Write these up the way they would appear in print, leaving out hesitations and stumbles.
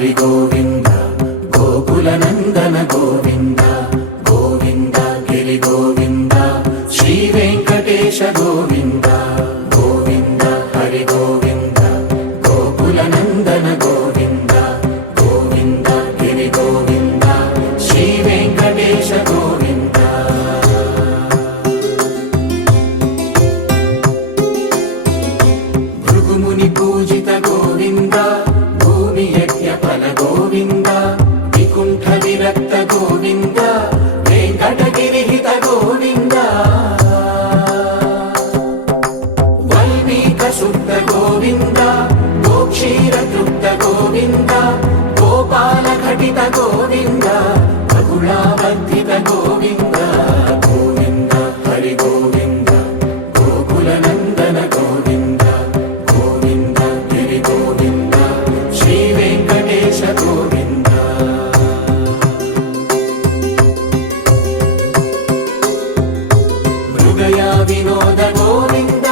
హరి గోవింద గోకుల నందన గోవింద గోవింద గిరి గోవింద శ్రీ వెంకటేశ గోవింద గోవింద హరి గోవింద గోకుల నందన గోవింద గోవింద గిరి గోవింద శ్రీ వెంకటేశ గోవింద భృగుముని పూజిత గోవింద భూమి యజ్ఞ ఫల గోవింద వికుంఠ విరక్త గోవింద వెంకటగిరిహిత గోవింద వల్మీక శుద్ధ గోవింద గోక్షీర తృప్త గోవింద గోపాల ఘటిత గోవింద బహుళావర్ధిత గోవింద గోవింద హరి గోవింద గోకుల నందన గోవింద గోవింద గిరి గోవింద శ్రీ వెంకటేశ గోవింద మృగయ వినోద గోవింద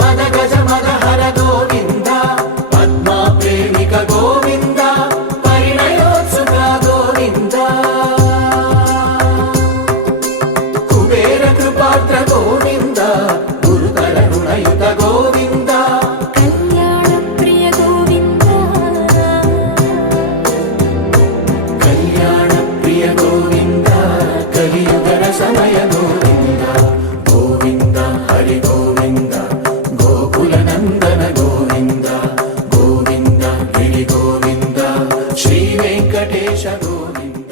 మద గజ మదహర గోవింద పద్మా ప్రేమిక గోవింద పరిణయోత్సుక గోవింద కుబేర కృపాత్ర గోవింద గురుతర రుణయుత గోవింద కళ్యాణ ప్రియ గోవింద కళ్యాణ ప్రియ గోవింద కలియుగర సమయ గోవింద